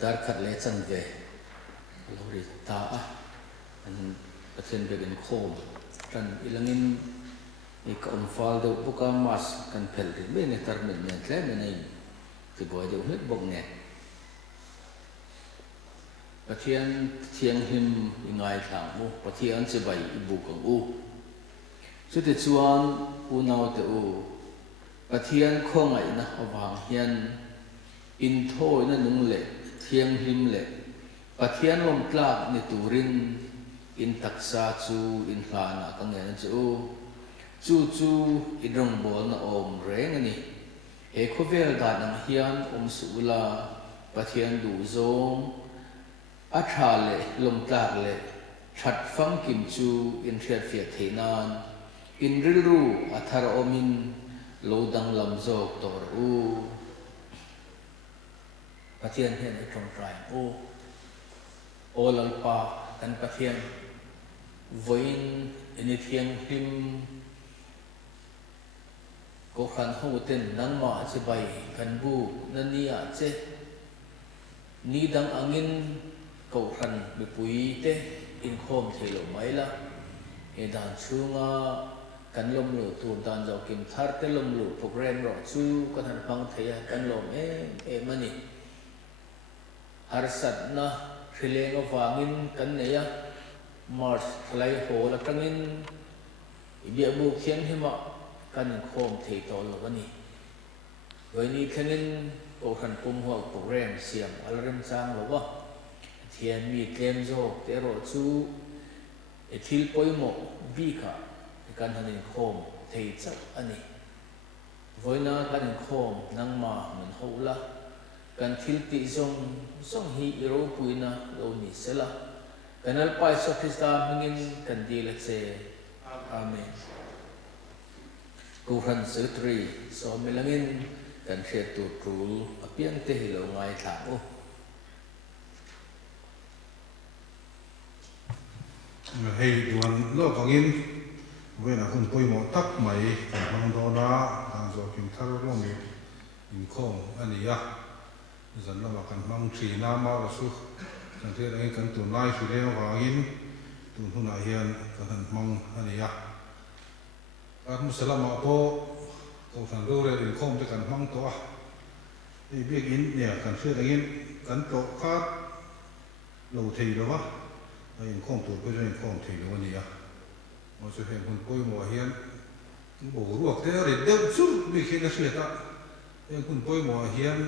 dar khat le chan ve lo ri ta a an pathian begin khom tan ilangin i ka fal de buka mas kan phel ri me ne tar men ne tle me nei ti boy de hmet bok ne pathian thiang him ingai thang mu pathian che bai ibu kang u chu te chuan u nau te u pathian khongai na awang hian in thoi na nung le thiang him le pathian lom tlak ni turin in taksa chu in hlana ka nge chu idrong bol na om reng ani e khovel da nang hian sula pathian du zong a tha le lom tlak le that fang kim chu in thiat fiat theinan in rilru athar omin lo dang lam jok tor u pathian hian e trong trai olal pa kan pathian voin ini thiang him ko khan ho ten nang ma che bai kan bu nania che ni dang angin ko khan be pui te in khom thelo mai la e dan chunga kan lom lu tu dan jaw kim thar te lom lu program ro chu kan han phang theya kan lom e mani har sat na thileng awangin kan neya mars thlai ho la tangin ibia bu khian hima kan khom thei tol lo ani goini thlengin ko khan pum ho program siam alrem chang lo wa thian mi tlem zo te ro chu e thil poimo bi kha kan hanin khom thei chak ani voina kan khom nangma min hola kan thil ti zong hi iro puina lo ni sela kanal pai so Krista mingin kan dile che amen ku han sutri so milangin kan khet tu trul apian te hi lo ngai tha o hei duan lo kangin wen a hun poi mo tak mai kan hang do na ang zo kim thar lo mi in khom ani ya zan la kan mang thi na ma ra su kan the ai kan tu nai su le wa in tu huna hian kan mang ani ya kan musalama po ko san ro re in khom te kan mang to a ei biak in ne kan the ai kan to khat lo thei lo wa in khom tu ko in khom thei lo ani ya mo se hen hun poi mo hian bo ruak te ri deuh chu mi khina hriata en hun poi mo hian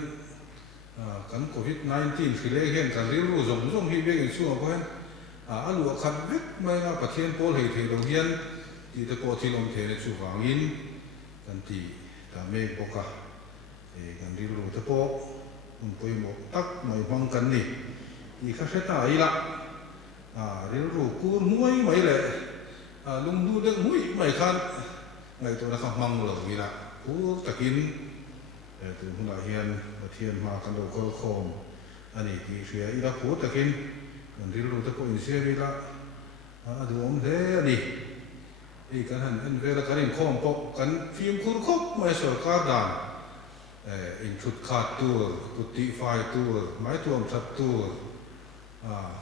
kan COVID-19 khile hian kan ri ru zong hi be in chu ko hen alu khat vek mai na pathian pol hei thei lo hian ti te ko thilom the ne chu wangin kan ti ta me poka e kan ri ru te po hun poi mo tak mai bang kan ni i kha heta ai la ri ru ku muai mai le lung du de mui mai khan ngai to na kha mang lo wi la ku takin tu huna hian pathian ma kan lo khol khom ani ti hria i la ku takin kan ri lu ta ko in se ri la adu om de ani ei kan han en vela kan in khom pok kan phim khur khop mai sarkar dan in thut khat tur puti fai tur mai tuam that tur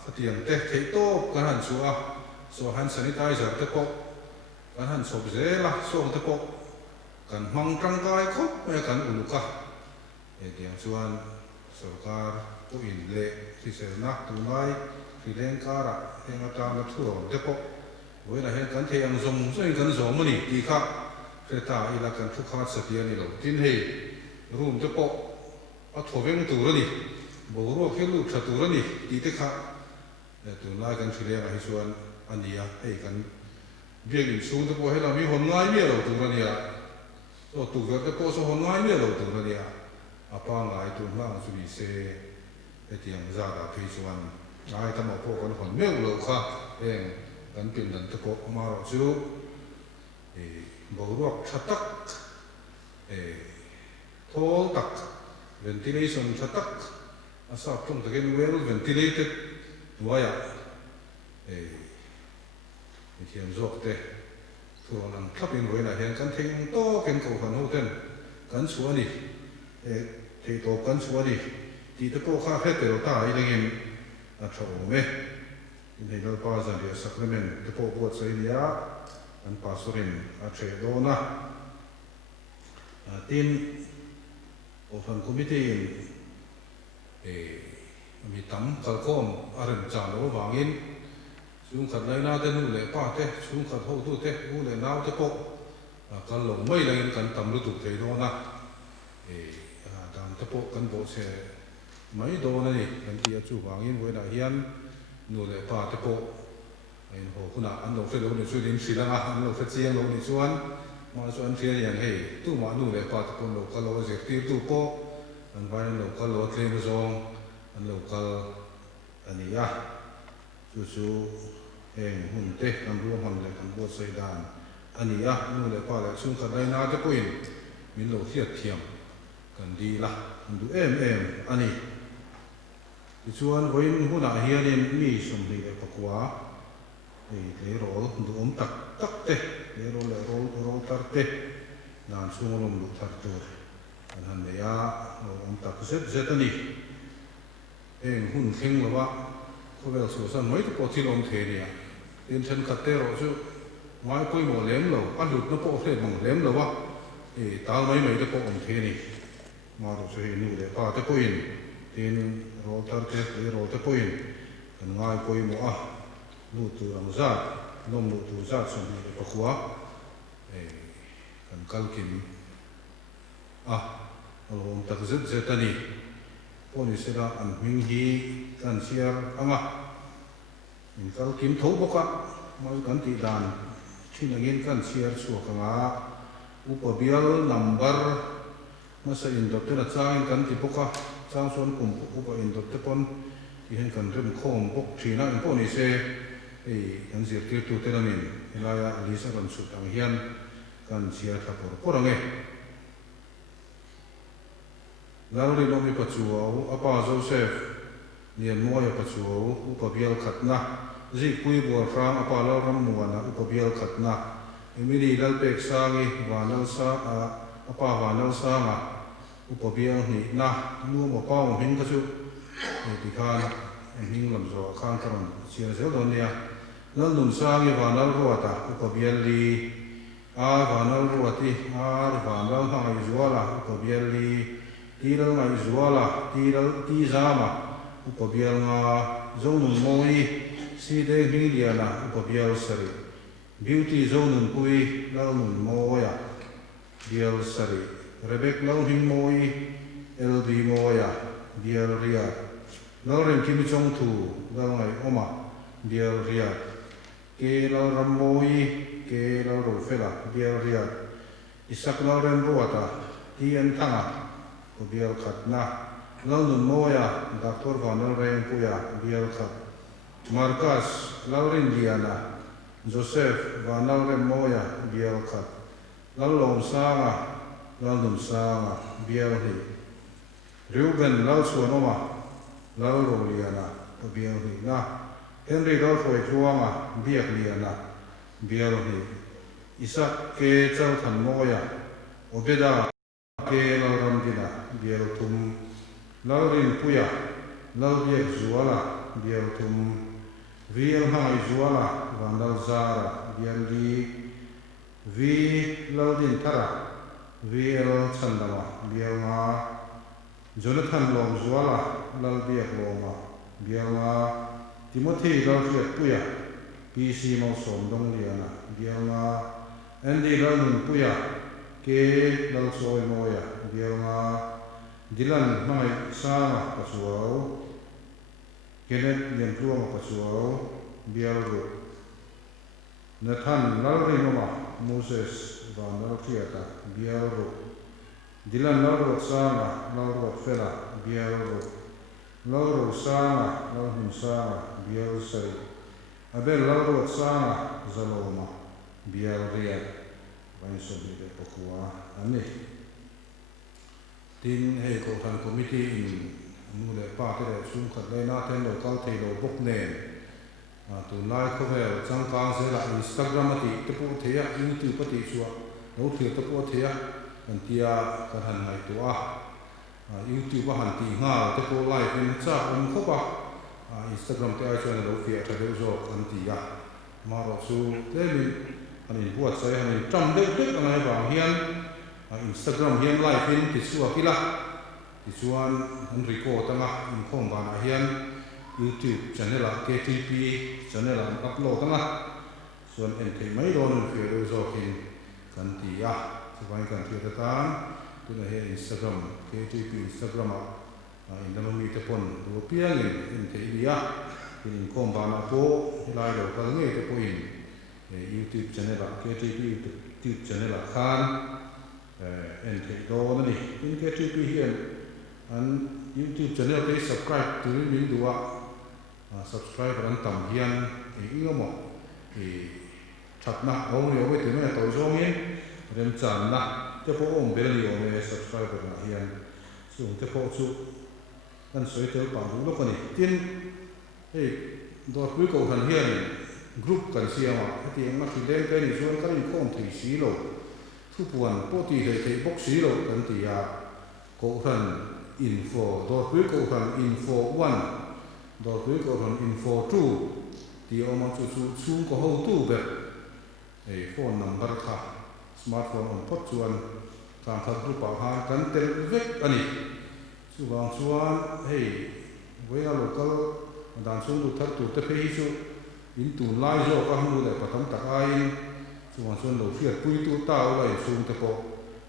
khatiang te thei to kan han chu a so han sanitizer te ko kan han sob zela so te ko kan mang tangkai khop me kan uluka e tiang chuan sarkar pu in le si se na tu ngai fileng kara henga ta na thu te ko voina hen kan the ang zong so in kan zo mani ti kha ta ila kan thu kha sa ti ani lo tin hei room te ko a thoveng tu ro ni bo ro khelu tha tu ro ni ti te kha tu nai kan fileng a hi chuan ania ei kan biak in su te po hela mi hon ngai mi lo tu ro ni a so tu ga te po so hon ngai mi lo tu ro ni a apa ngai tu na su bi se e tiang za da phi chuan ai ta mo po kan hon meu lo kha eng kan pin dan te po ma ro chu e bo ruak thatak e thol tak ventilation thatak asa tung te gen well ventilated waya thiam zok te thurong an thlapin voina hian kan theng to ken ko kan ho ten kan chu ani thei to kan chu ani ti te po kha khe te ro ta I lengin a tho me in hei pa zan dia sacrament te po buat sai nia an pastorin a tre do na tin Orphan Committee mi tam kalkom aran chan lo wangin chung khat lai na te nu le pa te chung khat ho tu te u le nau te po kan lo mai lai kan tam lu tu te do na dam te po kan bo se mai do na ni kan ti chu wangin we na hian nu le pa te po in ho kuna an lo fe lo ni chu din si la an lo fe chiang lo ni chuan ma chuan thia yang hei tu ma nu le pa te po lo ka lo je ti tu po an vai lo ka lo tlem zong an local ania chu heng hun te kan ru ham le kan bo sei dan ania nu le pa le chung khat lai na te poin min lo thiat thiam kan di la du em ani ti chuan voin huna hianin mi som ni le pakwa le rol du tak te le rol tar te nan sungolom lu tar tur an han le ya tak zet ani hun kheng lo wa ko vel so san mai to po thil om the ria in chen khat te ro chu mai poi mo lem lo a lut no po the mong lem lo wa tal mai mai te po om the ni ma ro so hi nu le pa te poin tin ro tar te ro te poin kan ngai poi mo a lu tu rang za nom lu tu za so ni po khwa kan kal kim om tak zet ani poni sera an hming hi kan siar anga in kal kim tho boka mai kan ti dan thinangin kan siar chu kanga upabial number masa in dot na chang kan ti boka chang son kum upa in dot te pon ti hen kan rem khom bok thina in poni se kan zir ti tu te ramin ilaya alisa kan su tang hian kan siar thapor porange Lalri nomi pachuau apa Joseph nian moya pachuau upabial khatna zi pui bor ram apa lam muana upabial khatna emiri lalpek sangi wanal sa apa wanal sama upabial ni na nu mo pa hin ka chu ti khan hin lam zo khan karon sia zel don ya lal nun sangi wanal ruata upabial li wanal ruati wanal ha izuala upabial li tiral ngai zuala tiral ti zama upabial nga zonun moi si de miliana upabial sari beauty zonun pui lalun moya bial sari rebek lalhim moi ld moya bial ria lalrem kim chong thu lalngai oma bial ria ke lalram moi ke lalro fela bial ria isak lalrem ruata ti an thanga bial khatna lalun moya Dr. Vanal Reng puya bial khat Marcus Laurin Diana Joseph Vanal Reng moya bial khat lalong sanga lalun sanga bial hi Reuben Lalsuanoma Lalro Liana bial hi na Henry Lalfoi Kluanga biak liana bial hi Isaac ke Chalthan moya Obeda ke lalram dina bial tum lalrin puya lalbiak zuala bial tum vial hangai zuala vandal zara bial di vi laldin thara vial chandama bial nga Jonathan lom zuala lalbiak loma bial nga Timothy lalbiak puya PC mau som dong liana bial nga Andy lalun puya ke lal soi moya bial nga Dylan mai sama pasuau Kenneth yang kluang pasuau bial ru Nathan lalri noma Moses van lalkiata bial ru Dylan lalru sama lalru fela bial ru lalru sama lalhun sama bial sari Abel lalru sama zaloma bial riat Bain sobi de pokua ani tin hei ko than committee in nu le pa te sum khat le na ten lo kal thei lo bok ne tu lai ko vel chang kang se la Instagram ati te pu thea YouTube ati chuwa lo thia te pu thea an tia kan han mai tu a YouTube han ti nga te ko live in cha ko pa Instagram te ai chuan lo fia tha deuh zawk an ti a maro chu tlemin ani buat sai ani tam deuh angai bang hian Instagram hian live in ti chu akila ti chuan an record anga in khom ban a hian YouTube channel a KTP channel an upload anga chuan en thei mai ron fia deuh zawk in kan ti a chuan kan ti ta tan tuna he Instagram KTP Instagram in the moment upon the appeal in the area in Kombana po hilai lo kal nge te po in YouTube channel KTP YouTube channel khan en the do na ni in KTP hian an YouTube channel pe subscribe tu ni duwa subscribe ran tam hian ingomo thatna au ni ove te me to zongin rem chan na te po om beli o me subscriber na hian so te po chu kan soi tel pa bu lo kani tin hey dor pui ko han hian group kan siama ati ang na fidel ka ni chuan kan khom thei si lo thu puan po ti thei box si lo kan ti ya ko han info dor pui ko han info 1 dor pui ko han info 2 ti o ma chu ko ho tu be phone number kha smartphone on pot chuan kan kha group a han kan tel vek ani chu wang chuan hei voya local dan chung du thar tu te phei chu in tu lai zo ka hmu le patam tak ai chu wang chuan lo fiat pui tu ta o lai chung te po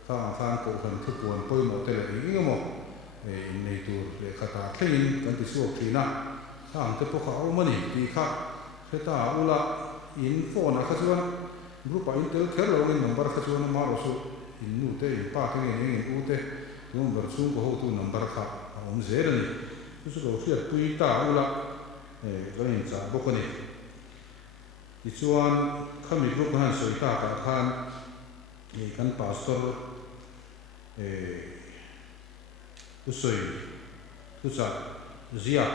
khan ko khan thu puan poi mo te le ngi mo in nei tur le khata thein kan ti su thina kham te po kha o mani ti kha heta ula in phone a kha chuan group a in tel kher lo in number kha chuan ma ro su in nu te in pa ke ngi u te number chung ko ho tu number kha om zero ni chu lo fiat pui ta ula kan in cha bo ko ni ti chuan khami group han soi ta ka khan kan pastor usoi tu cha zia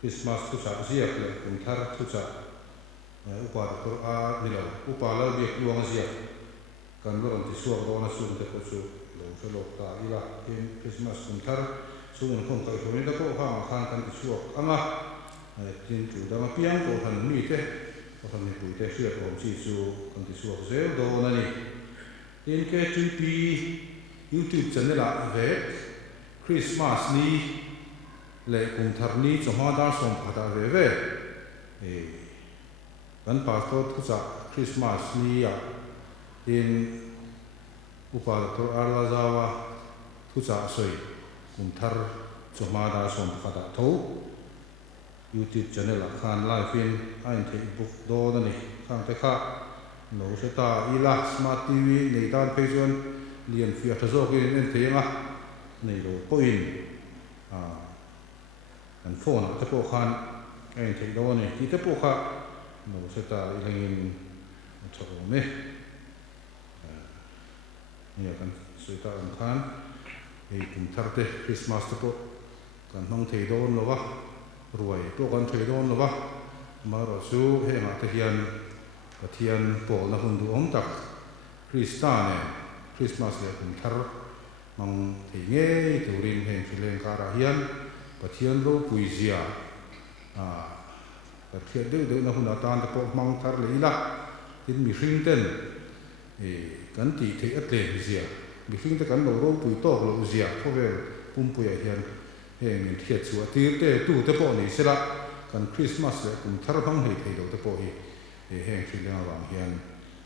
Christmas tu cha zia le kun thar tu cha upa ko a ni lo upa la bi kluang zia kan lo ti suak do na su te ko chu lo ta ila in Christmas kun thar chu en khom kai thoni da ko ha khan kan ti suak anga tin chu da ma piang ko han ni te ko han ni pui te sia ko chi chu kan ti suak zel do na ni in ke TP YouTube channel a ve Christmas ni le kun thar ni choma da som khata ve ve kan pastor tu cha Christmas ni ya in upa to arla zawa tu cha soi kun thar choma da som khata tho YouTube channel khan live in ain the book do na ni khang te kha no se ta ila smart TV nei tan pe chuan lian fia tha zo ki en the nga nei lo po in an phone te po khan ain the do ni ti te po kha no se ta ilangin tho me ni kan soi ta an khan kun thar te Christmas te po kan hong thei don lo wa ruai to kan thei don lo wa ma ro su he ma te hian pathian po na hun du om tak Kristane Christmas le kun thar mang thei nge turin hen filen kara hian pathian ro pui zia pathian de na hun atan te po mang thar le ila tin mi hring ten kan ti thei at le zia mi hring te kan lo ro pui to lo zia ko ve pum pui a hian heng thiat chu tir te tu te po ni sela kan Christmas le kun thar bang hei thei do te po hi heng filen awang hian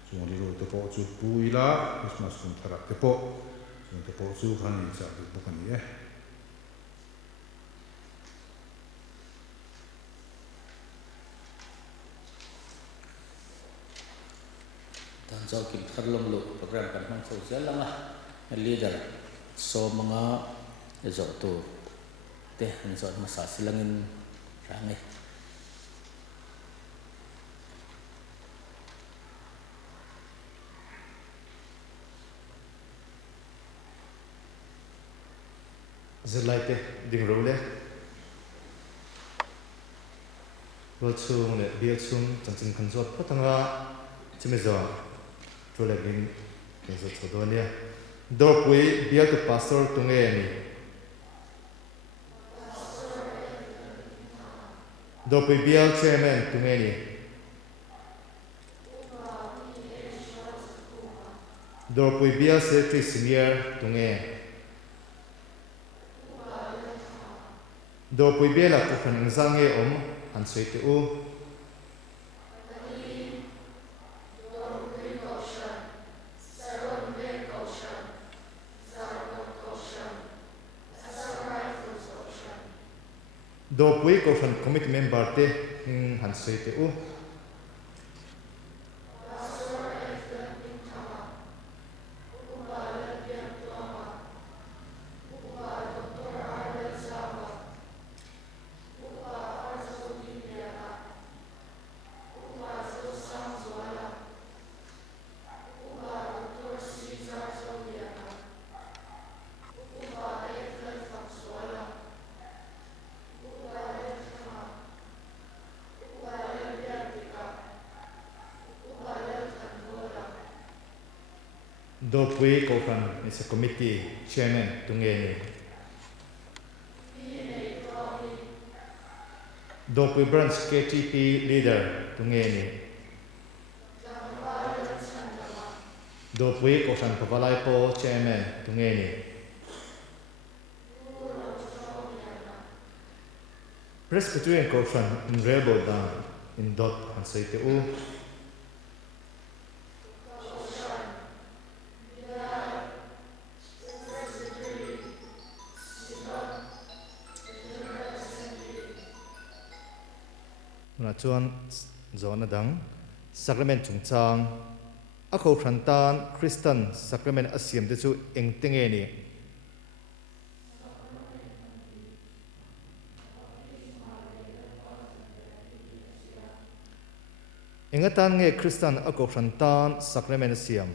chung ni ro te po chu pui la Christmas kun thar te po te po chu khan ni cha bu kan ni tan zo kim thar lom lo program kan hang so zel langa leader so manga zo to te han zo ma sa silangin rangai zelaite ding role ro chung le bia chung chang kan zo photanga chime zo trole bin ke zo chodonia dor pui bia to pastor tunge ni do pui bial chairman tungeni do pui bial secretary senior tunge do pui bial ko khan zange han sei te u do pui ko khan committee member te han sei te u do pui ko khan is a committee chairman tungeni do pui branch KTP leader tungeni do pui ko khan pavalai po chairman tungeni Presbyterian ko khan in rebel down in dot han sei te u na chuan zona dang sacrament chungchang a kho thrantan Christian sacrament asiam te chu engtenge ni engatan nge Christian a kho thrantan sacrament asiam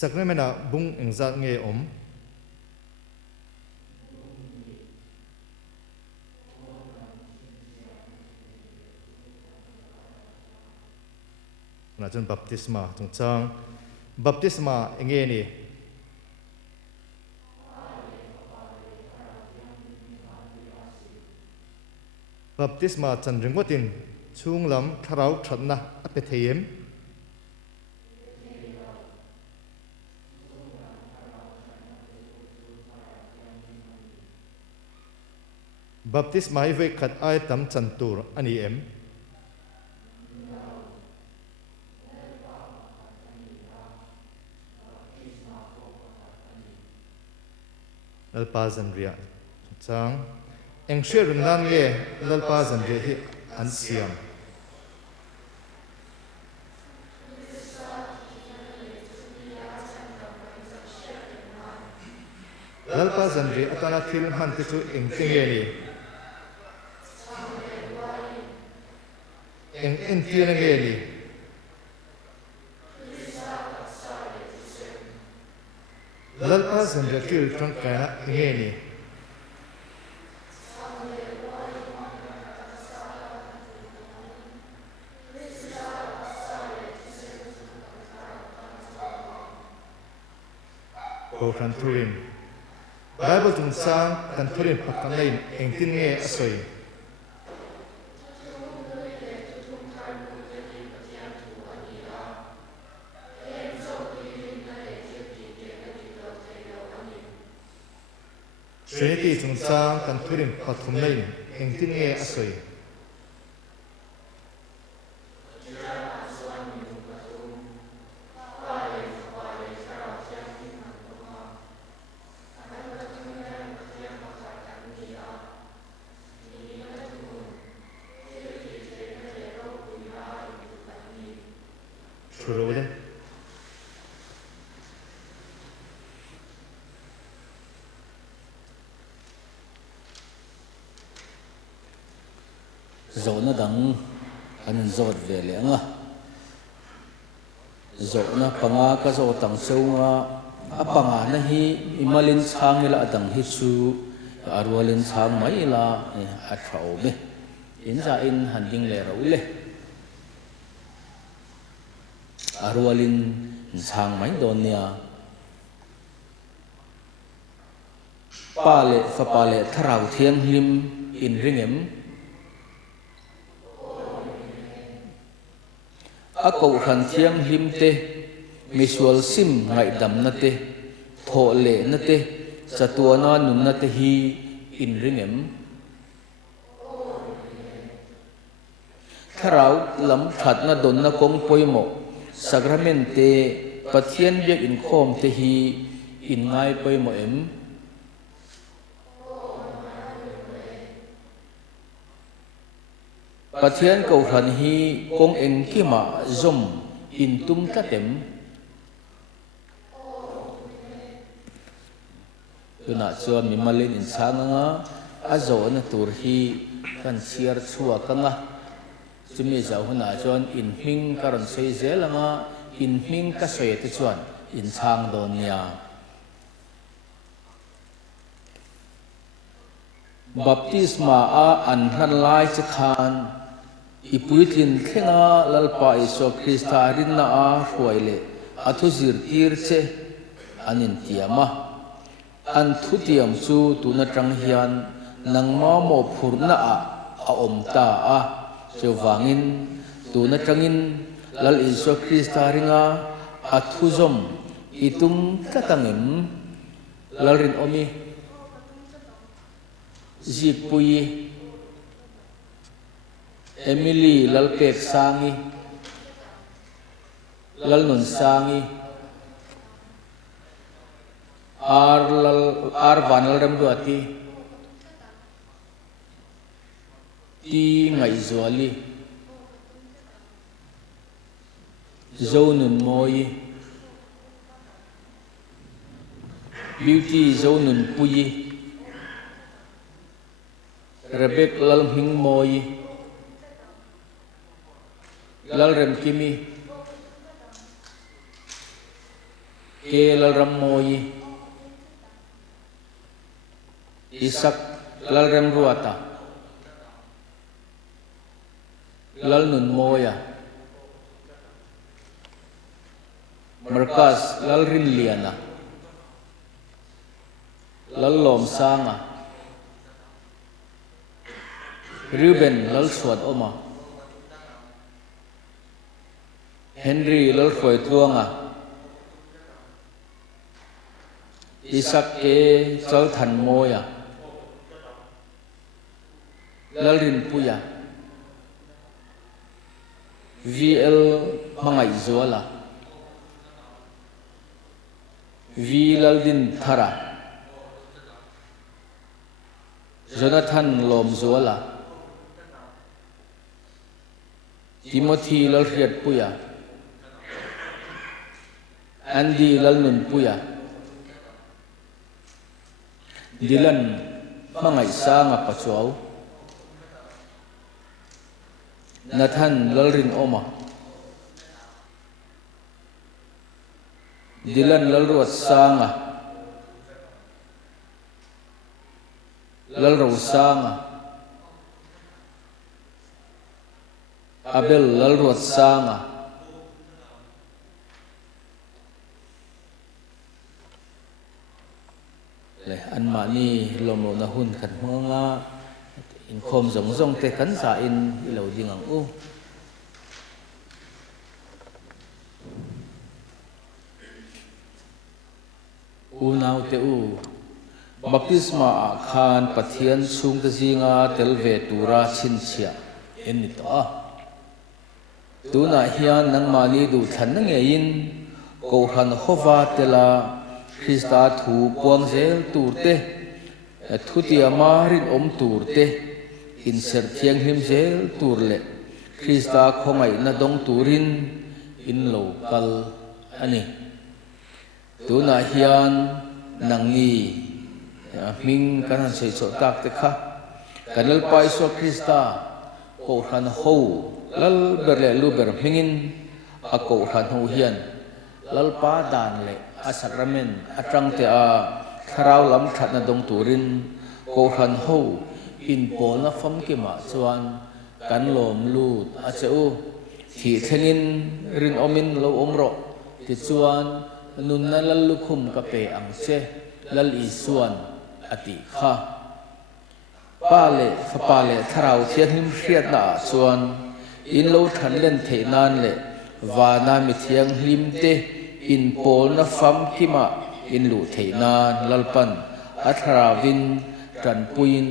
sacrament a bung engzat nge na chun baptisma chungchang baptisma enge ni baptisma chandringwatin chunglam tharau thatna apetheyem baptisma ve khat ai tam chantur ani em lalpa zanria chang engshir nan nge lalpa zanria hi an siam lalpa zanria atana thil han te chu engtenge ni eng tiana nge ni lalpa zanria til tang kana nge ni ko khan thurin Bible tung sang kan thurin pakang lain engtin nge asoi Trinity tung sang kan thurin pathum lain engtin nge asoi True. zona dang anin zot vele anga zona panga ka zo tang seunga apanga na hi imalin changila adang hi chu arwalin chang maila athau be in za in han ding le ro le arualin chang mai don nia pa le tharau thiang hlim in ringem a ko khan thiang hlim te misual sim ngai dam na te tho le na te chatuana nun na te hi in ringem tharau lam that na don na kong poimo sakramente pathian biak in khom te hi in ngai poimo em pathian ko khan hi kong eng kima zom in tum ta tem tuna chuan mi malin in changa a zo na tur hi kan chiar chua kanga chumi zau huna chuan in hming karon sei zelanga in hming ka sei te chuan in chang don nia baptisma a an hnan lai che khan ipuitlin thenga lalpa iso krista rin na a huaile athu zir tir che anin tiama an thu tiam chu tuna tang hian nangma mo phurna a om ta a chewangin tuna tangin lal iso krista ringa athu zom itum tatangem lalrin omi zipui Emily lalpek sangi lal nun sangi ar vanal ram duati ti ngai zuali zo nun moi beauty zo nun pui rebek lal hing moi lal rem kimi ke lal ram moi isak lal rem ruata lal nun moya markas lal rin liana lal lom sanga Ruben lal suat oma Henry lal khoi tuanga Isaac ke chal than moya lal rin puya VL mangai zuala V lal din thara Jonathan lom zuala Timothy lal riat puya Andy lal nun puya Dylan mangai sanga pachuaw Nathan lal rin oma Dylan lal ruat sanga lal raw sanga Abel lal ruat sanga an ma ni lom lo na hun kan nga in khom zong zong te kan sa in ilo ding ang u naw te u baptisma khan pathian chung ta zinga telve tura chin chia en ni ta tuna hian nang mali du than nge in ko han hova tela Krista thu puang zel turte thuti amarin turte in ser thiang him zel turle Krista khongai na dong turin in local ani tuna hian nangi ming kan sei so tak te kha kanal pai so Krista ko han ho lal berle lu ber hingin a ko han ho hian lal pa dan le a sakramen atang te a tharau lam that na dong turin ko han ho in pol na fam ke ma chuan kan lom lut a cheu thi thengin rin omin lo omro ti chuan nun na lal lukhum ka pe ang che lal i suan ati kha pale fa pale tharau thian him hriat na chuan in lo than len the nan le wa na mi thiang hlim te in pol na fam kima in lu the nan lalpan atharavin tran puin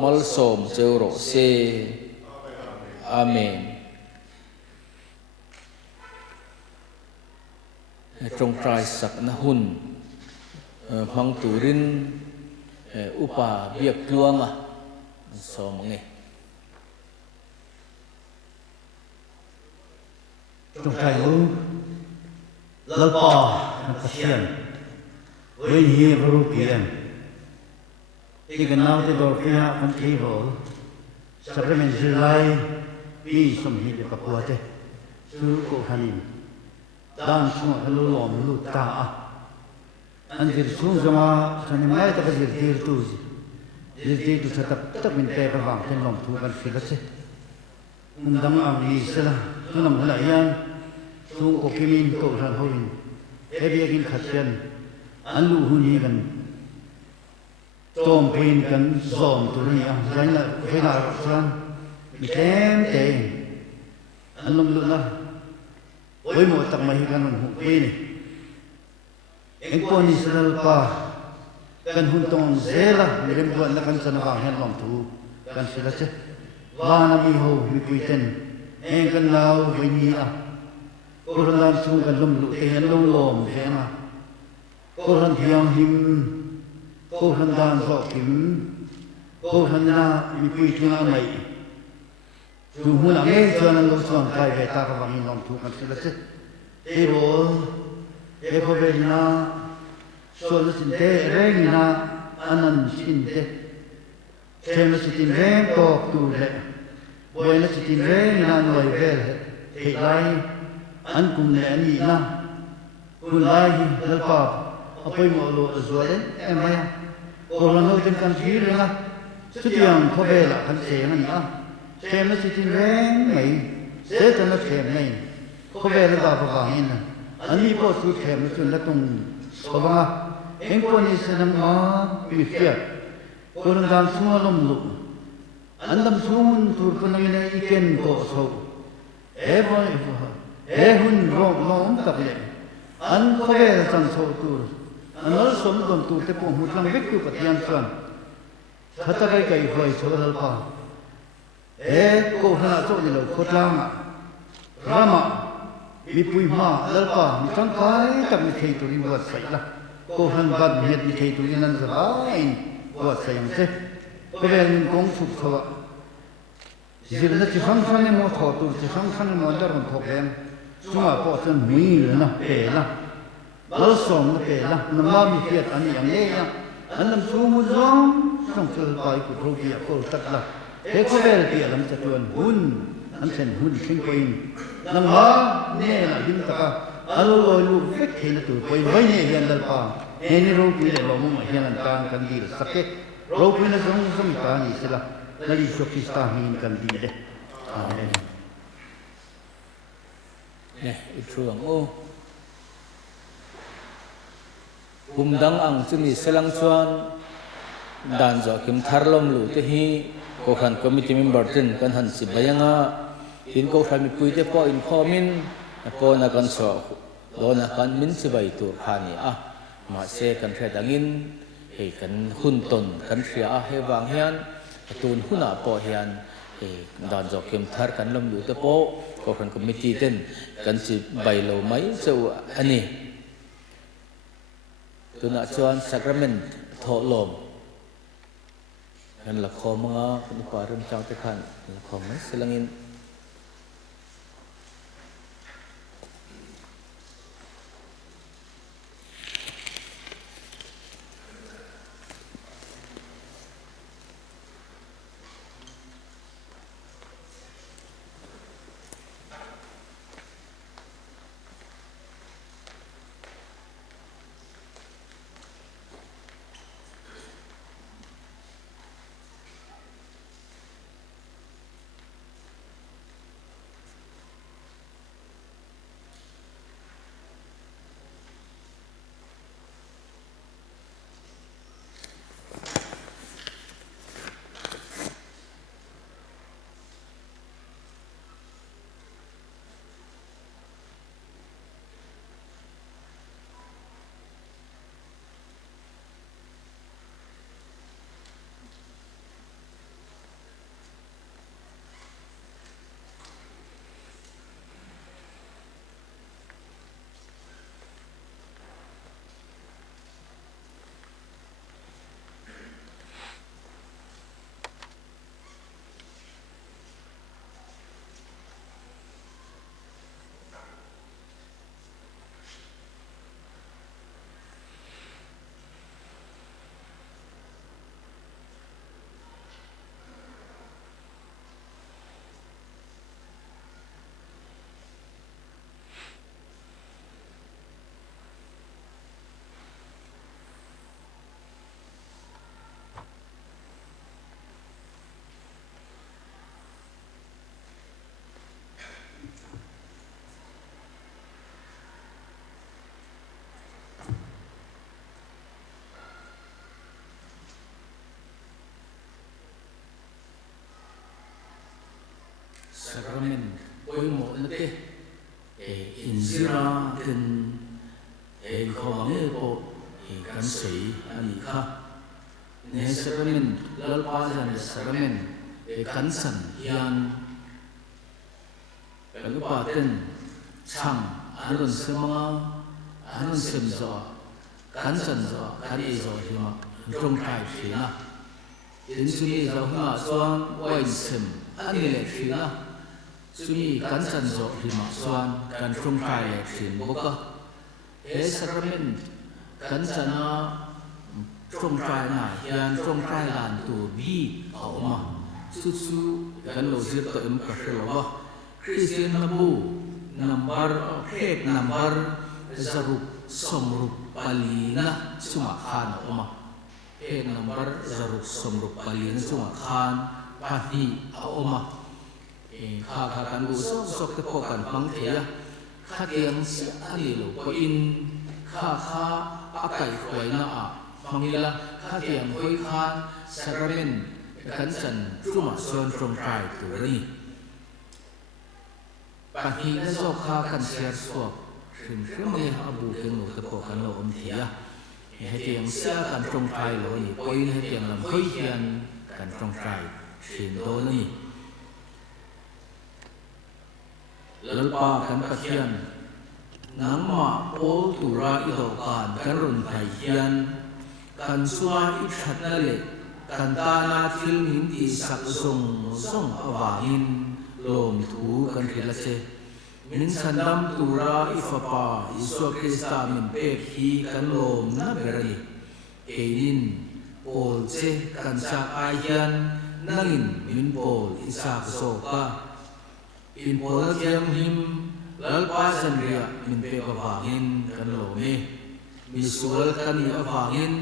mal som cheuro se amen trong trai sak na hun mang turin upa biak luanga so mange trong trai lu lal pa na pasian với hi ru pian thì cái nào thì đồ kia con thấy hồ sacrament July bi som hi de kapua te su ko hanin dan su halu lom lu ta an dir su zama sani mai ta dir dir tu sa tak min te ka wang ten lom thu kan fila che dam am ni sela tu nam la yan su ko kimin ko ran hoin e bi agin khatyan an lu hu ni kan tôm pin kan zom tu ni a zain la ve na chan mi kem te an lom lu na oi mo tak mai kan hu pe ni eng ko ni sel pa kan hun tong zela mi rem ko na kan san wa hen lom tu kan sela che wa na mi ho mi pui ten eng kan lau ve ni a ko ran lam chu kan lom lu te an lom lom ve na ko ran thiang him cô thân đàn rõ kiếm cô thân na bị quy thiên a mày dù muốn làm nghe cho nên lâu xuân cài về ta có bằng lòng thu cần sự chết thế bố thế có về na xuân là xin thế rèn na anh ăn xin thế thêm là xin rèn to tu lệ bồi là xin rèn na người về thì lại anh cùng lệ anh na cùng lại lỡ pa apoi mo lo zuale em mai ko no tin kan thi re na chu tiang ko ve la kan se na na se na chi tin reng mai se ta na se mai ko ve la ba ba hin na ani po su ke ma chu la tung so ba eng ko ni se na ma pi fia ko ran dan su lom lu an dam su mun tur ko na ne iken ko so e bo e hun ro no tak le an ko ve san so tur anh nói sống còn tụt tới cùng một lần vết tụt cái tiền xuân, thật ra cái hồi số là bao, cô hana chỗ này là khốt lang, rama, bị bụi ma là bao, mình chẳng phải tập mình thấy tụi mình vượt sấy là, cô han vượt nhiệt mình thấy tụi mình ăn rồi, vượt sấy như thế, có vẻ mình cũng phục thọ, giờ nó chỉ phăng phăng cái món thọ tụt chỉ phăng phăng cái món đó còn thọ em, chúng mà bỏ chân mì nữa bể là mal som na pe la na ma mi fiat ani ang le ya an lam chu mu zong song chul pai ku ro bi ko tak la he ko vel ti lam cha tuan hun an sen hun king ko in nang ma ne la him ta ka alo lo lu fek he na tu koi vai ne hian dal pa he ni ro pi le lo mu ma hian an tan kan di saket ro pi na zong zong ta ni sila na li so ki sta hin kan di de amen ne itruang o humdang ang chumi selang chuan dan zo kim tharlom lu te hi ko khan committee member tin kan han si bayanga in ko khami pui te po in khomin ko na kan so lo na kan min si bai tur khani a ma se kan thre dangin he kan hun ton kan thria a he wang hian tun huna po hian he dan zo kim thar kan lom lu te po ko khan committee ten kan si bai lo mai so ani tu nak chuan sacrament tho lom kan la khom nga kan pa rum chang te khan la khom mai selangin tin e ko wang e po e kan sei ani kha ne sacrament lal pa jan sacrament e kan san hian kan pa ten chang anon semanga anon sem zo kan san zo kan e zo hima trong kai thina in suni zo hima chuan wain sem ani le thina suni kan san zo hima chuan kan trong kai le thin boka e sacrament kan sana trong kai na hian trong kai lan tu bi awma chu chu kan lo zir to em ka hrelowa Christian nabu number hek number zarup somrup palina chuma khan oma hek number zarup somrup palina chuma khan pahi oma e kha kan bu sok te ko kan pang theya kha tiang si ani lo ko in kha akai khoi na a mangila kha tiang khoi khan sacrament kan chan chuma son from kai tu ri pahi na zo kha kan share swap rim mai abu ke no te ko kan lo om thia he tiang sia kan trong kai lo ni koi he tiang lam khoi hian kan trong kai thin do ni lalpa kan pathian nang ma pol tura i do kan run thai hian kan suwa i that na le kan ta na thil min ti sak zong awangin lom thu kan thila che min sandam tura i fapa isu krista min pek hi kan lom na berani keinin pol che kan sak ai hian nangin min pol isak so ka in pol thiam him lalpa sanria min pe awangin kan lo me misual kan i awangin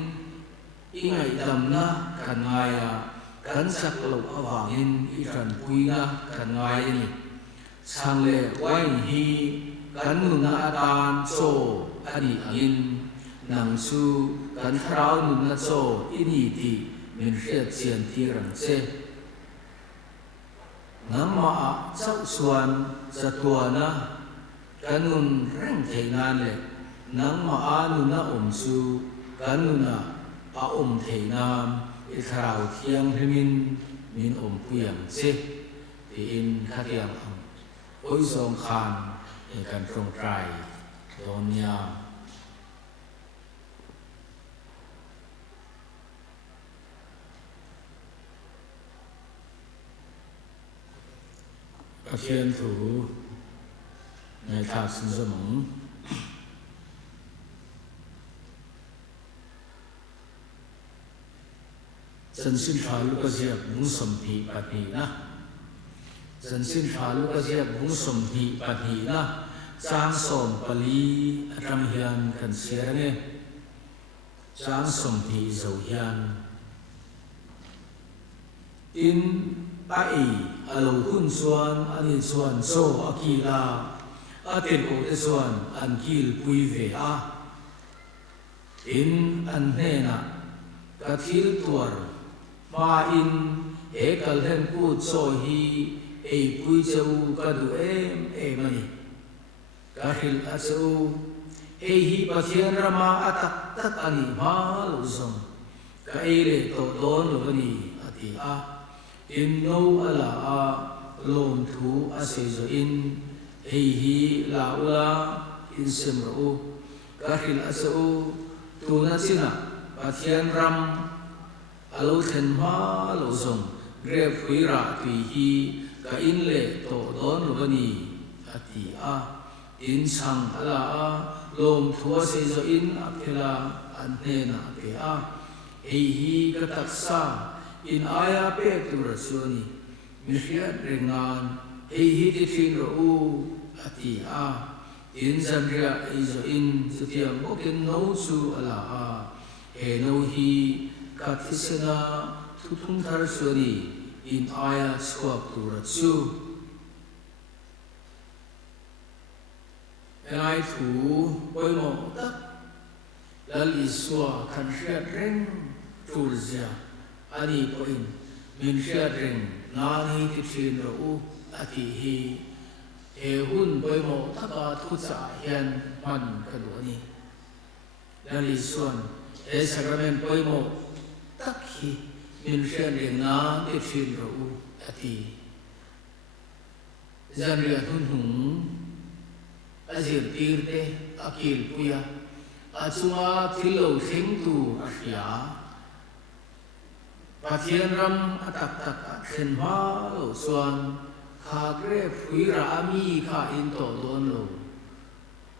ingai dam na kan ngaya kan sak lo awangin i tran pui na kan ngai ni sang le wain hi kan nun na atan so ani angin nang su kan thrau nun na so ini ti min hriat chian thi rang che namma chau suan chatuana kan nun reng theinan le nangma anu na su kan nuna a theinam i thrau thiang hrimin min puyang che ti in khatiang oi song khan e kan trong trai donya Pathian thủ ngày thạc sinh ra mong dân sinh phá lúc có diệp búng sầm thị bạch hỷ na dân sinh phá lúc có diệp búng sầm thị bạch hỷ na trang sòm pali atam hian kan sia nghe trang sòm thị dầu hian in ai alo hun suan ani suan so akila aten ko te suan an kil pui ve a in an hena kathil tuar ma in e kal hen put so hi e pui chau ka du em ani kahil asu e hi pathian rama atak tak ani ma lo zong ka ele to don lo ni ati a in no ala a lom thu a se zo in hi la ula in semro kahil asu tu na sina pathian ram alo then ma lo zong grep huira tui hi ka in le to don lo ni ati a in sang ala a lom thua se zo in aphela an ne na pe a hi ka taksa in aya pe tu ra suani mi fiat rengan hi ti thin ro u ati a in zanria izo in sutiam oken no su ala a he no hi kathisena thuthung thar suani in aya swap tu ra su ai thu poi mo tak lal iswa kan fiat reng tu zia ani poin min fiat reng nani ti thin ro u ati hi he hun boi mo thaka thu cha hian man ka du ani lali suan he sacrament boi mo tak hi min rian le na te thin ro u ati zan ria hun hung azir tir te akil puya achunga thilo thing tu ahia pathian ram atak tak khen ma lo suan kha gre phui ra mi kha in to don lo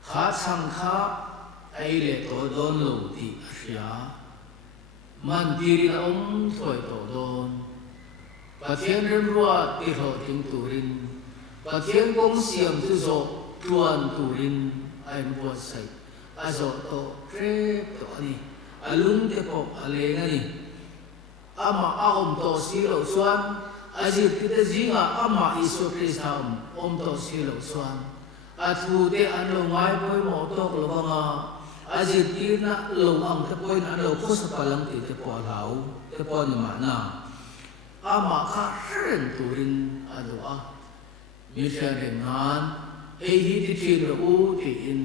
kha chang kha ai le to don lo ti ahia man tirin thoi to don pathian ram ruwa ti ho ting turin pathian gong siam tu zo tuan turin ai bo sai azo to tre to ani alun te po ale ngani ama aom to silo suan azir kita zinga ama isu krista om to silo suan athu te an lo ngai poi mo to lo banga azir tirna lo ang te poi na lo ko sa palang te po lau te po ni mana ama kha ren turin ado a mi sha dengan hi ti tin ro u ti in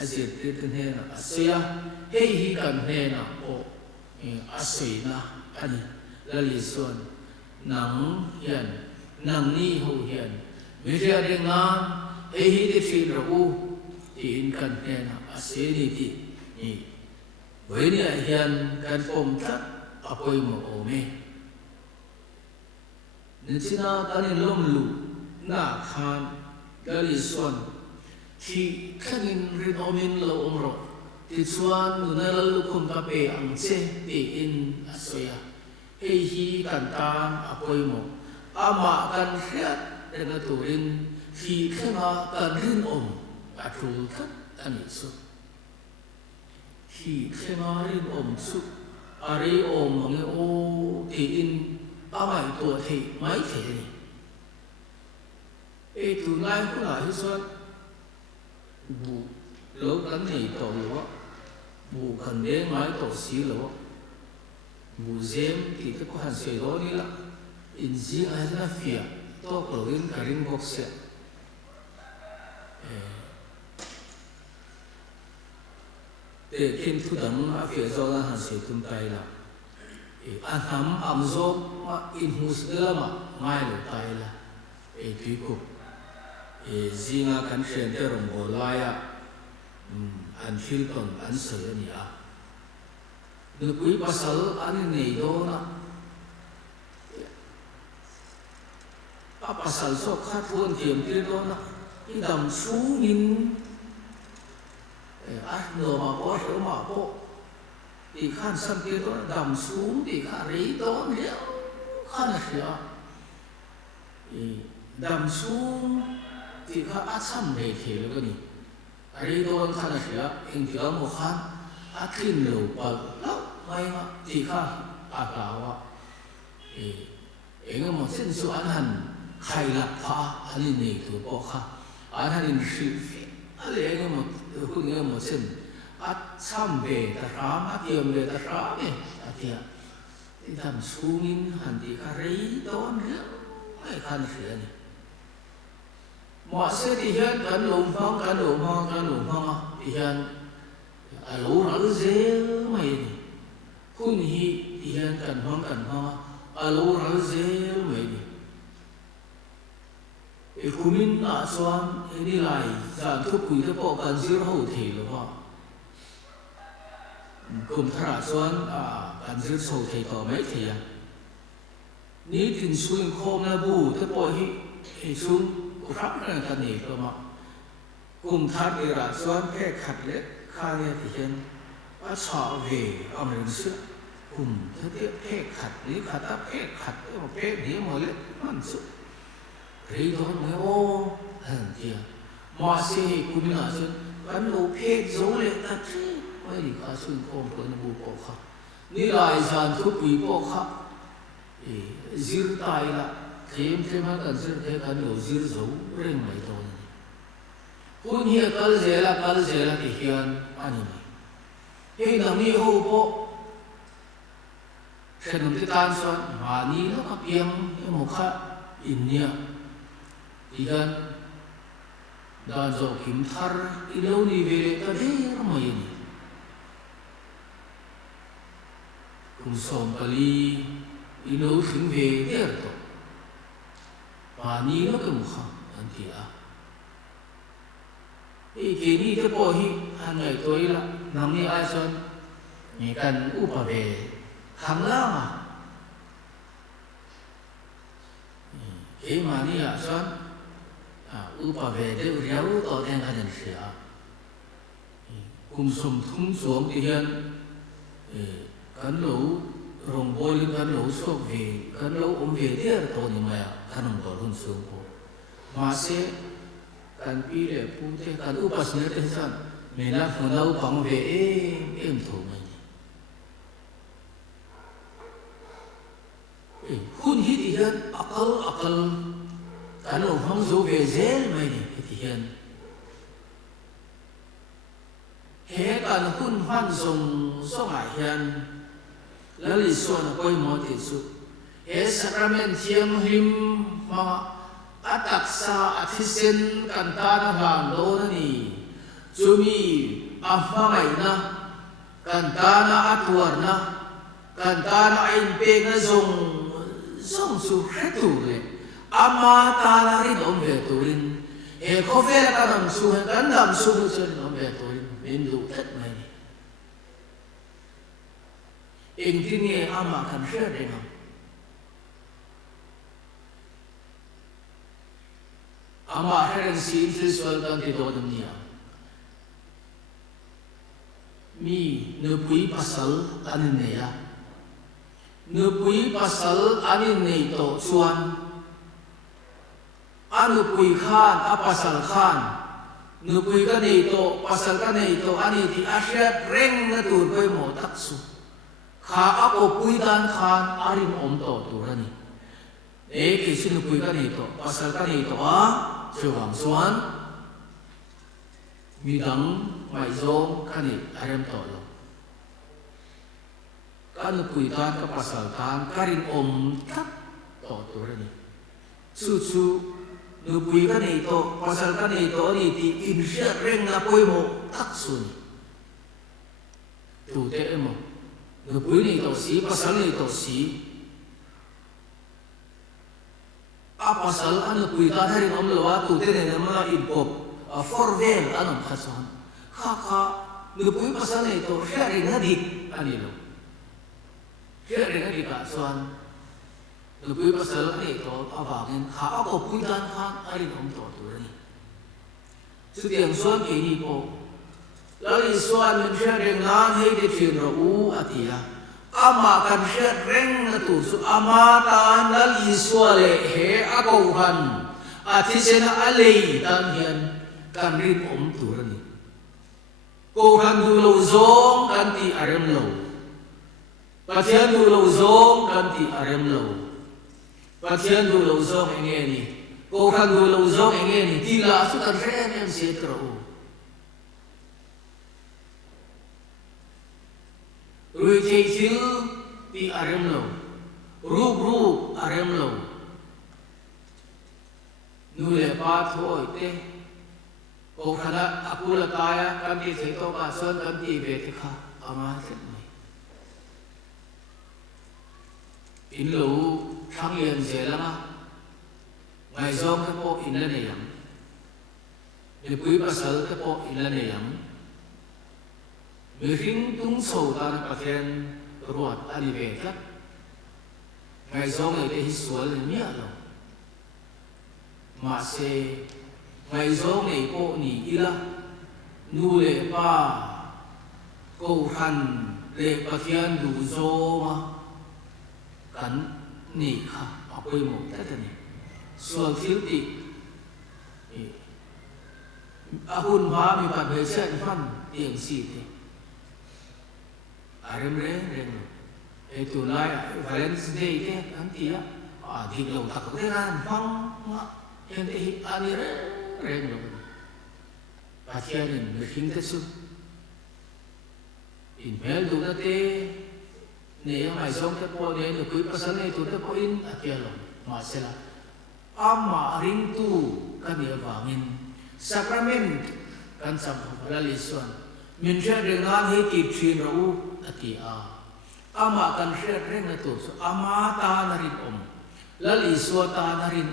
azir tir ne na asia hi kan ne na o asina ani lali suan nang hian nang ni ho hian mi ria dengan hi ti tin ro u ti in kan ne na asini ti ni với ni hian kan pom thắt apoi mo o me nên china tani lom lu na khan lali suan thì khanin rin omin lo omro ti chuan nuna lu khum ka pe ang che ti in asoya hei hi kan tan apoi mo ama kan khiat na turin thì khana kan rin om atul khat ani su thì khana rin om su ari om ang o ti in amai to thi mai the ni e tu nai ko la hi suan bu lo kan nei to lo bu kan de mai to si lo bu zem ti te ko han se do ni la in ji a na fia to ko in ka ring box se te kin thu dang a fia zo la han se tum tai la an ham am zo ma in hus de la ma ngai lo tai la tui ko zinga kan thian te rom bo laia an thil ton an se ani a nu pui pasal an nei do na a pasal so kha thon thiam ti do na i dam chu in a no ma po so ma po ti khan sam ti do dam chu ti kha rei do le khan sia dam chu ti kha a cham le the le ko ni ari do khan sia in ti mo khan a thin lo pal lo mai ma ti kha a la wa eng mo sen su an han khai la pha ani nei tu po kha an han in shi ale eng mo hu nge mo sen a cham be ta ram a tiam le ta ra me a tia ti dam chu in han ti kha rei don le ai khan sia ni mọi sự thì hiện cần lùng phong thì hiện lũ nó dễ mày kun hi thì hiện cần phong lũ nó dễ mày kumin na xoan đi lại giảm thuốc quỷ cho bộ cần giữ hậu thể rồi họ cùng thả xoan cần giữ hậu thể tỏ mấy thì ní tình xuyên khom na bù cho bộ hi xuống khắp là cái này cơ mà cùng thắt đi ra xoan cái khát lệ khai thì hiện bắt sọ về âm linh sự cùng thế tiếp cái khát lý khát áp cái khát cái gì mà lệ man sự rồi đó mới ô hẳn kia mà xe cùng là chuyện vẫn lô phê dấu lệ ta chứ mấy đi cả xuyên khom của nó bù bỏ khắp ní lại dàn thuốc quỷ bỏ khắp giữ tay là thêm mà cần giữ thế cần đồ giữ dấu riêng mấy thôi kun hiệp cần dễ là thì hiền anh này cái nằm đi hô bộ sẽ nằm cái tan xoan mà ní nó có piang cái một khác in nhia thì gần dan zo kim thar ilo ni ve ta de mai ni kum som pali ilo thing ve der to pa ni lo kum kha an ti a e ke ni te po hi han ngai toi la nam ni ai son ni kan u pa ve kham la ma e ma ni a son u pa ve de riau to den ha den sia kum som thum suam ti hian kan lo rong boi lim kan lo sok ve kan lo ve der to ni ma kan ong to hun sum ko ma se kan pi le pu te kan u pas ne te san me la phun lo pang ve em tho mai hun hi ti hian akal kan lo hong zo ve zel mai ni ti hian he kan hun han song so mai hian la li so na koi mo ti su he sacrament thiam him ma atak sa athisen kan ta na han do na ni chumi a ma mai na kan ta na atuar na kan ta na in pe na zong su khretu le ama ta na ri dom ve turin e ko ve la kan su kan dam su chen dom ve turin min lu thet mai ni eng tin nge ama kan share de ngam ama heren si intellectual kan ti do dum nia mi ne pui pasal anin ne ya ne pui pasal anin nei to chuan anu pui khan a pasal khan ne pui ka nei to pasal ka nei to ani ti a shat reng na tur poi mo tak su kha a ko pui dan khan arin om to turani e ki sin pui ka nei to pasal ka nei to a chuang suan mi dang mai zong ka nei arem to lo kan pui dan ka pasal tan karin om tak to turani chu nu pui ka nei to pasal ka nei to ni ti in shat reng na poi mo tak sun tu te mo nu pui nei to si pasal nei to si a pasal an pui ta harin om lo wa tu te ne na ma in pop a forvel anom khasan kha nu pui pasal nei to sharing na dik ani lo sharing na dik ka suan nu pui pasal nei to awangin kha a ko pui dan khan arin om to tu ni su tiang suan ke ni po lali suan min sharing nan hei de thin ro u atia ama kan shat reng na tu su ama tan lali suale he a ko han athi sena alei tan hian kan rin om tu ni ko han du lo zong kan ti arem lo pathian du lo zong kan ti arem lo pathian du lo zong nge ni ko han du lo zong nge ni ti la su kan rem em se tro rui thei thil ti arem lo rup arem lo nu le pa thoi te ko khana akula kaya kan ti thei to ka son kan ti ve te kha ama set mai in lo thang yen je lama ngai zong te po in la ne yang le pui pasal te po in la ne yang mi ring tung sầu ta na pathian ruat ani ve tat ngai zong ai te hi sual ni alo ma se ngai zong ai po ni ila nu le pa ko han le pathian du zo ma kan ni kha apoi mo ta ni sual thil ti ahun ba mi pa be chen fan tiang si te arem reng e tu lai Valentine's Day te an ti a dik lo tak te ran phang ma hen te ani reng lo pathian in mi hing te su in mel du na te ne mai zong te po ne no kui pasal ne tu te po in atia lo ma sela ama ring tu ka ni awangin sacrament kan sam la li suan min sha reng an hi ki thin ro ati a ama kan sha reng na tu ama ta na rin la li suwa ta na rin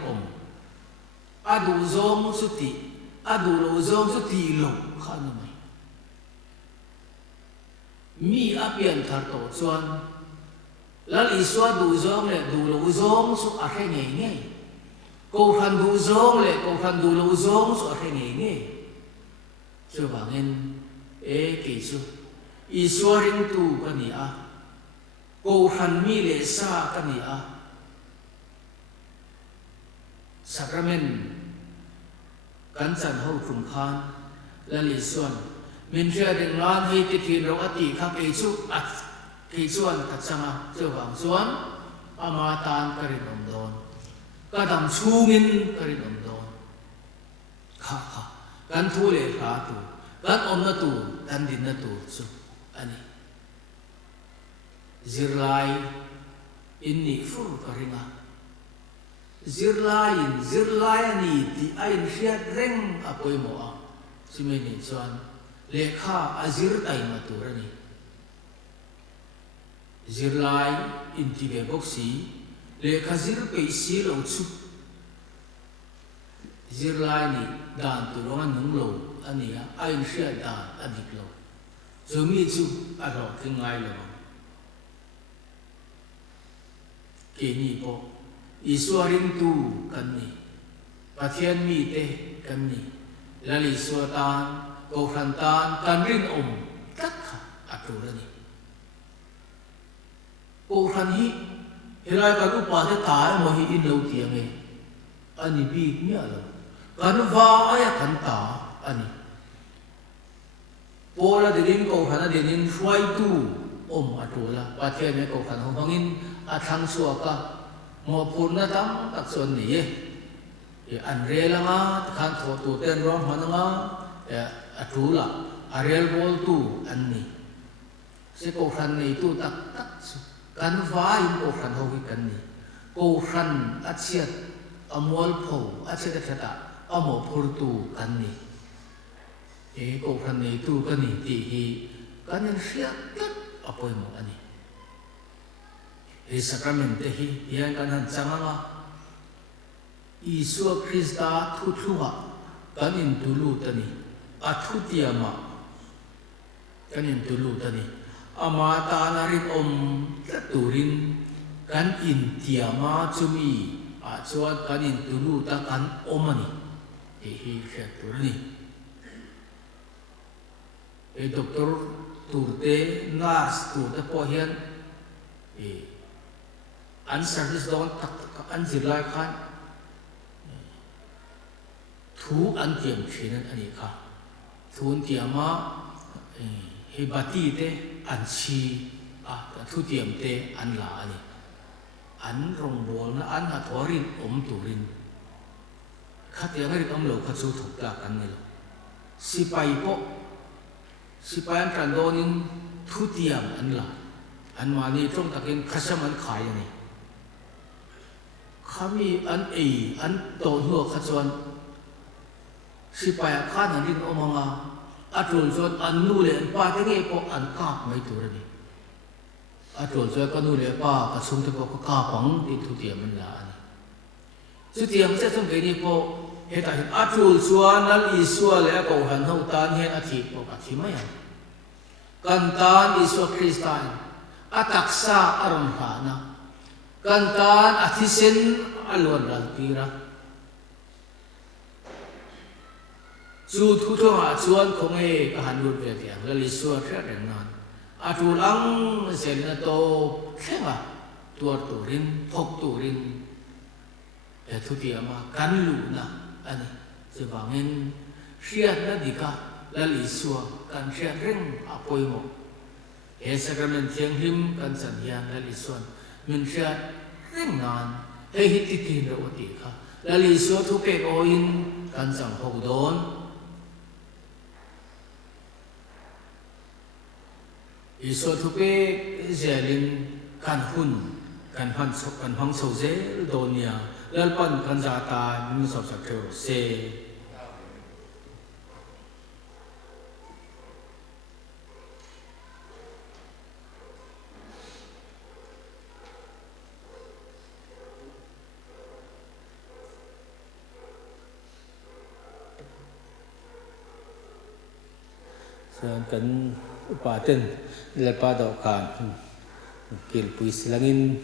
adu zong su ti adu lo zong su ti lo kha na mai mi apian thar to chuan la li suwa du zong le du lo zong su a khe nge nge ko khan du zong le ko khan du lo zong su a khe nge nge chu bangin e ki su i suwa ring tu ka ni a ko khan mi le sa ka ni a sacrament kan chan ho kum khan la li suan min ria ding lan hi ti thin ro ati kha ke chu at ke chuan ka changa chu wang chuan ama tan ka rin om don ka dam chungin ka rin om don kha kha kan thu le kha tu kan om na tu kan din na tu chu ani zirlai inni fur ka ringa zirlai ani ti ain hiat reng apoi mo a simeni chuan lekha azir tai ma tu rani zirlai in ti be boxi lekha zir pe si lo chu zirlai ni dan tu lo nang lo ani a ain hiat dan adik lo zomi chu a ro tingai lo ke ni po Iswaring tu kan ni Pathian mi te kan ni Lali suatan Kau khantan kan rin Takha atura ni Kau khan hi Hirai kan upa te tayo mo hi in lau tiang e Ani big niya lau Kan va aya kan ta Ani Pola dinin kau khana dinin Shuai tu atura Pathian me kau khan hongin Atang suaka mo pun na tam tak son ni an re la nga khan tho tu ten rom han nga atula arel bol tu an ni se ko khan ni tu tak tak kan vai ko khan ho kan ni ko khan achiat amol pho achiat thata amo phur tu kan ni ko khan ni tu kan ni ti hi kan en siat apoi mo ani sacrament hi yang kan changa Isu Krista thuthuwa kanin tulu tani athutiama kanin tulu tani ama ta narin turin kan intiama chumi a chuan kanin tulu ta kan omani hi khaturni doctor turte nurse tu ta po hian an service don tak an zirlai khan thu an tiam thinan ani kha thun tiama he bati te an chi thu tiam te an la ani an rong bol na an athorin turin khatia ngari kam lo kha chu thuk la kan ni sipai po sipai an kan donin thu tiam an la an mani trong takin khasam an khai ani kami an an ton huwa khachuan sipaya khan an rin omanga atul chuan an nu le an pa te nge po an kap mai turani atul chuan ka nu le pa ka chung te po ka kapang ti thu tiam an la ani chu tiam se chung ke ni po heta atul chuan al isua le ko han ho tan hen athi po ka thi mai kan tan isu kristan ataksa aron hana kantan atisen alwan raltira chu thu thonga chuan khonge ka hanur ve tiang lali suwa thra nan atul ang selna to thenga tuar turin thok turin thu ti ama kan lu na ani sebangin siat na dika lali suwa kan siat reng apoi mo sacrament thiang him kan chan hian lali suan min siat reng nan hit tin ro ti kha lali so thu pe o in kan chang ho don iso thu pe zelin kan hun kan hang so ze donia lalpan kan za ta min so sa theu se chuan kan upa ten lalpa dawh kan kilpui silangin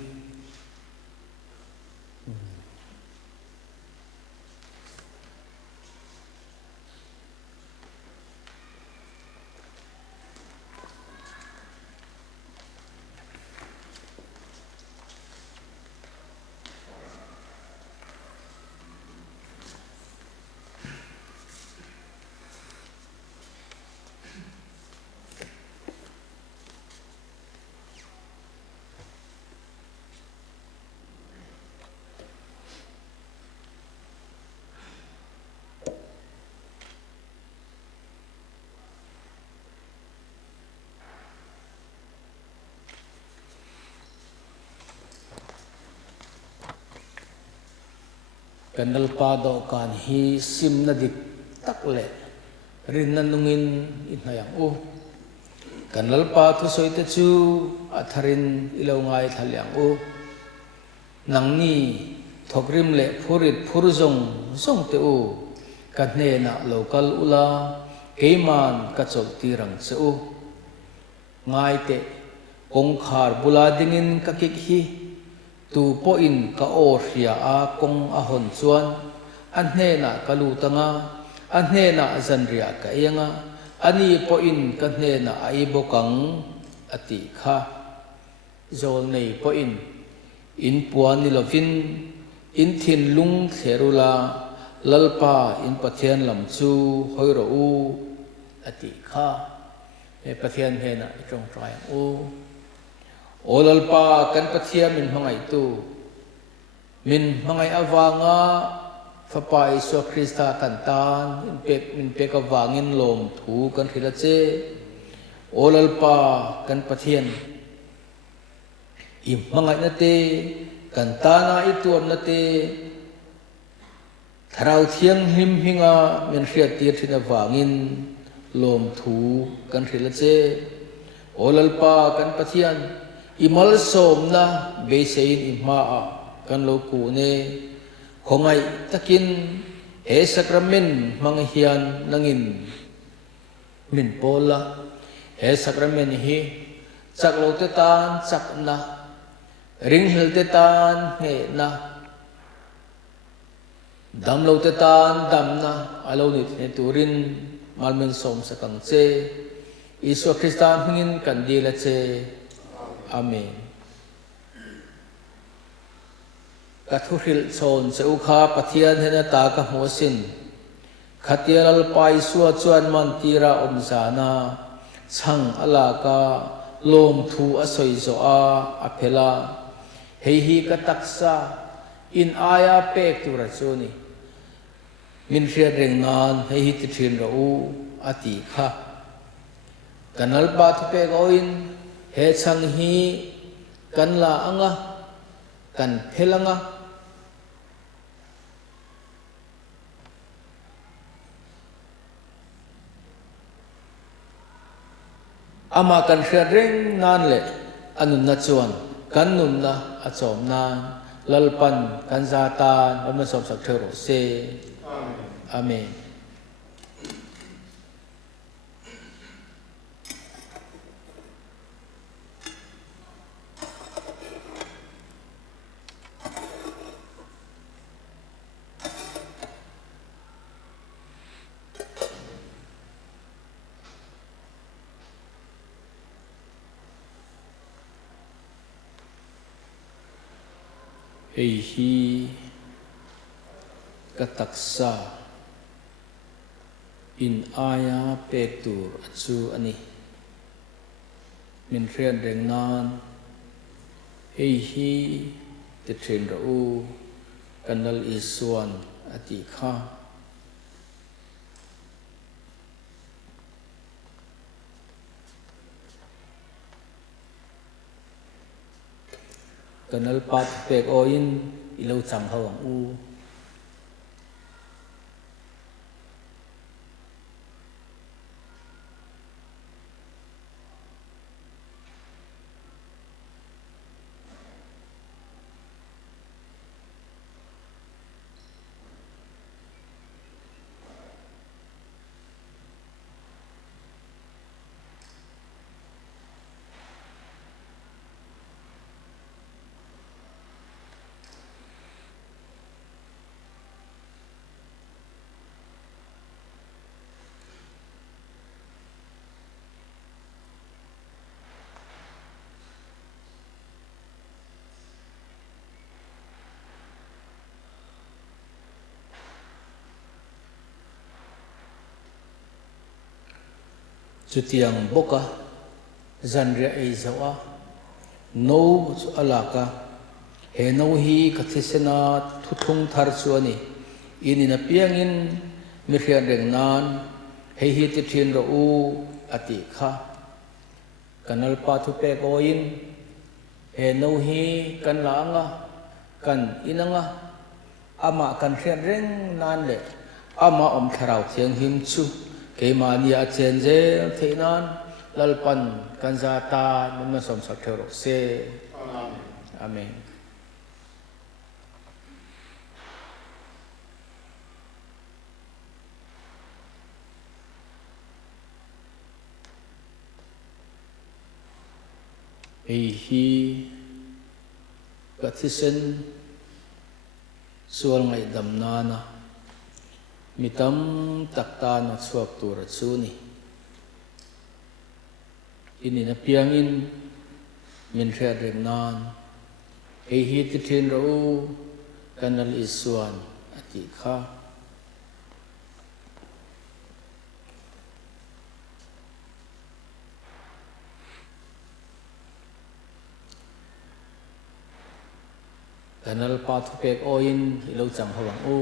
kan lalpa dawh kan hi sim na dik tak le rin na nungin inhayang kan lalpa thu soi te chu atharin ilo ngai thalyang nang ni thokrim le phurit phurjong zong te kan hne na local ula keiman ka chol ti rang che ngai te kong khar bula dingin ka kik hi tu po in ka ria a kong a hon chuan an hne na ka lutanga an hne na zanria ka enga ani po in ka hne na ai bokang ati kha zol nei po in puan ni lovin in thin lung kherula lalpa in pathian lam chu hoiro ati kha e pathian he na trong trai lalpa kan pathian min mangai tu min mangai awanga fapa iso krista kan tan min pek awangin lom thu kan khila che lalpa kan pathian i mangai na te kan tana ituam na te tharau thiang him hinga min hriat tir thin awangin lom thu kan khila che lalpa kan pathian imal som na beisein imma a kan lo ku ne khongai takin he sakramen mang hian nangin min pola he sakramen hi chak lo te tan chak na ring hil te tan he na dam lo te tan dam na alo ni ne turin malmen som sakang che iso kristan hingin kan dila che amen kathuril chon seukha pathian hena ta ka hmosin khatial pai suwa chuan man tira omzana chang ala ka lom thu asoi zo a aphela hi ka taksa in aya pek tura chuni min hriat reng nan hi ti thin ro ati kha kanal pa thu pek oin he chang hi kan la anga kan phelanga ama kan hriat reng nan le anun na chuan kan nun na achom nan lalpan kan zatan ama som sak thero se amen hi kataksa in aya pektur achu ani min hriat reng nan hi te thren ro kanal isuan ati kha kanal pat pek oin ilo chang hawang chutiang boka zanria ei zawa no chu alaka he no hi kathisena thuthung thar chuani inina piangin mi hriat reng nan hei hi ti thin ro u ati kha kanal pa thu pe koin he no hi kan langa kan inanga ama kan hriat reng nan le ama om tharau thiang him chu keimania chenje theinan lalpan kanjata nunna som sa thero se amen hi kathisen sual ngai dam nana mitam takta na chuak tur chuni inina piangin min hriat reng nan hei hi ti thin ro kanal isuan ati kha kanal pa thu pek oin ilo chang hawang o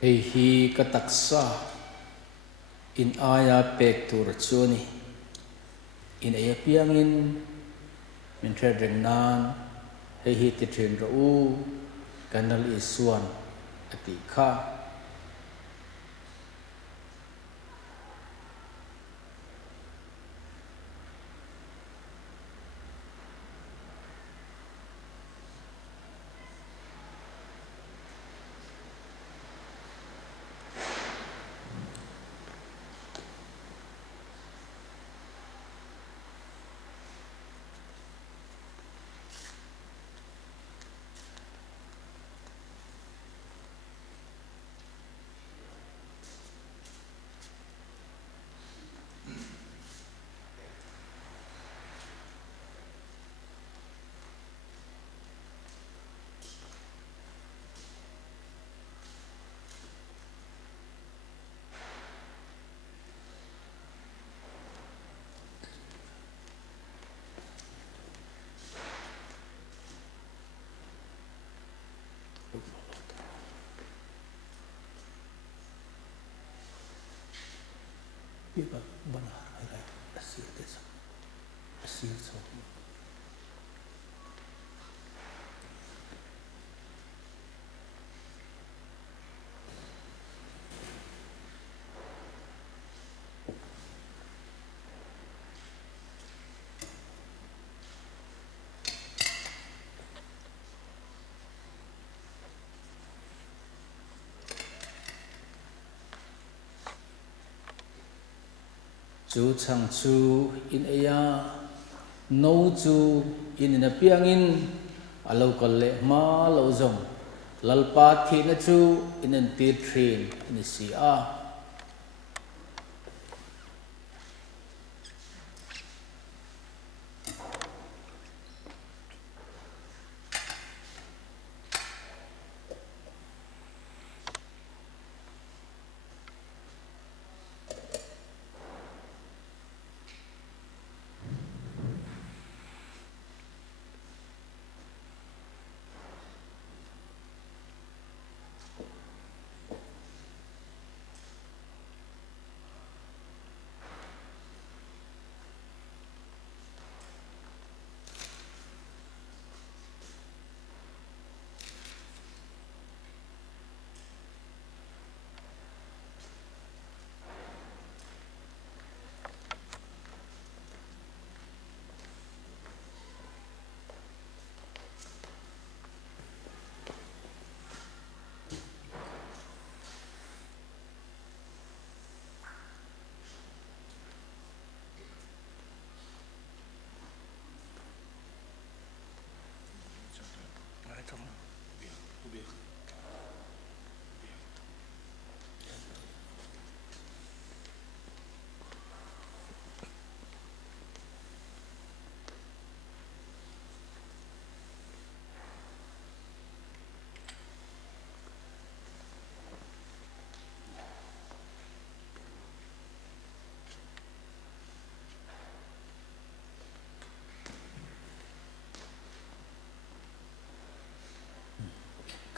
hei hi ka taksa in aya pek tur chuni in aya piangin min hriat reng nan hei hi ti thin ro u kanal isuan ati kha pipa bana hai asir te sa asir so chu chang chu in aya no chu in na piangin alo kolle ma lo zong lalpa thi na chu in an ti train in si a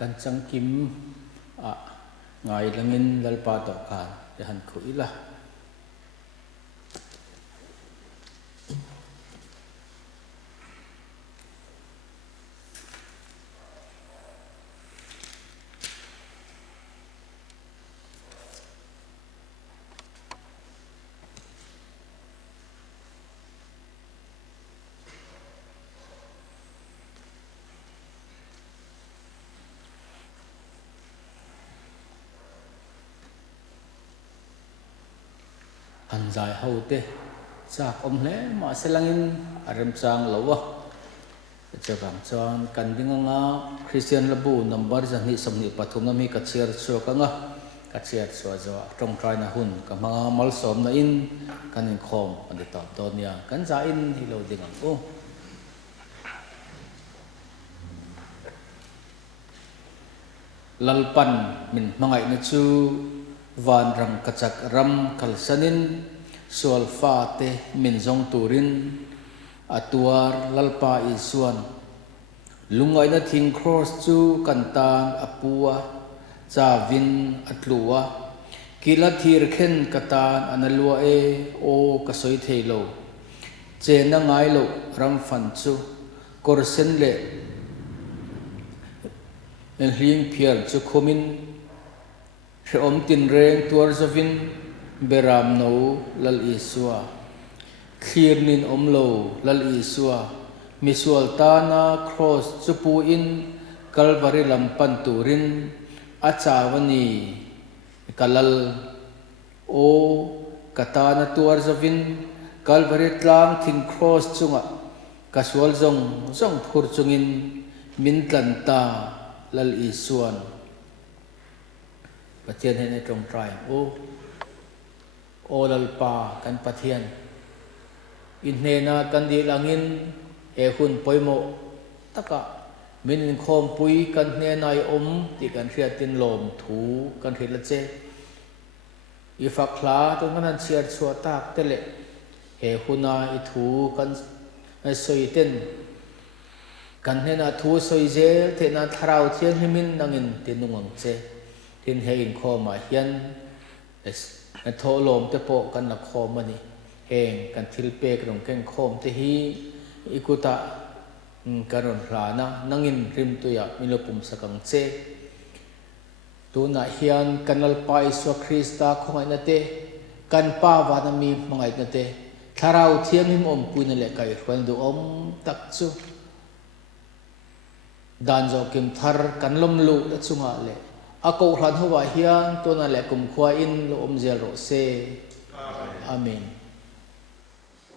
kan chang kim a ngai langin lalpa to khan te han khui la han zai ho te chak om hle ma selangin aram chang lowa chawang chuan kan dinganga Christian labu number jani somni pathum nami ka chiar chu kanga ka chiar chu zo tong trai na hun ka ma mal som na in kan in khom ani ta donia kan za in hi lo dingang o lalpan min mangai na chu van rang kachak ram kalsanin sual fa te min zong turin atuar lalpa isuan lungai na thing cross chu kantan apua cha vin atlua kila thir khen katan analua e o kasoi theilo che na ngai lo ram fan chu korsen le hling phial chu khomin om tin reng tuar zavin beram no lal isua khirnin omlo lal isua misual tana cross chupu in kalvari lampan turin achawani kalal o katana tuar zavin kalvari tlang thing cross chunga kaswal zong zong phur chungin mintlanta lal isuan pathian hen trong trai o lalpa kan pathian in hena kan di langin e hun poimo taka min khom pui kan hne nai om ti kan hriatin lom thu kan hila che i fakla to kan chiar chua tak tele he huna i thu kan soiten kan hena thu soi je te na tharau thian himin nangin tinungang che tin he in khoma hian thô lom te po kan na khom ani heng kan thil pe krong keng khom te hi ikuta karon rana nangin rim tu ya milopum sakang che tu na hian kanal pa isu Krista khongai na te kan pa wa na mi mangai na te tharau thiam him om puina le kai khwan du om tak chu dan zo kim thar kan lom lu da chunga le ako ran hawa hian to na le kum khwa in lo om zel ro se amen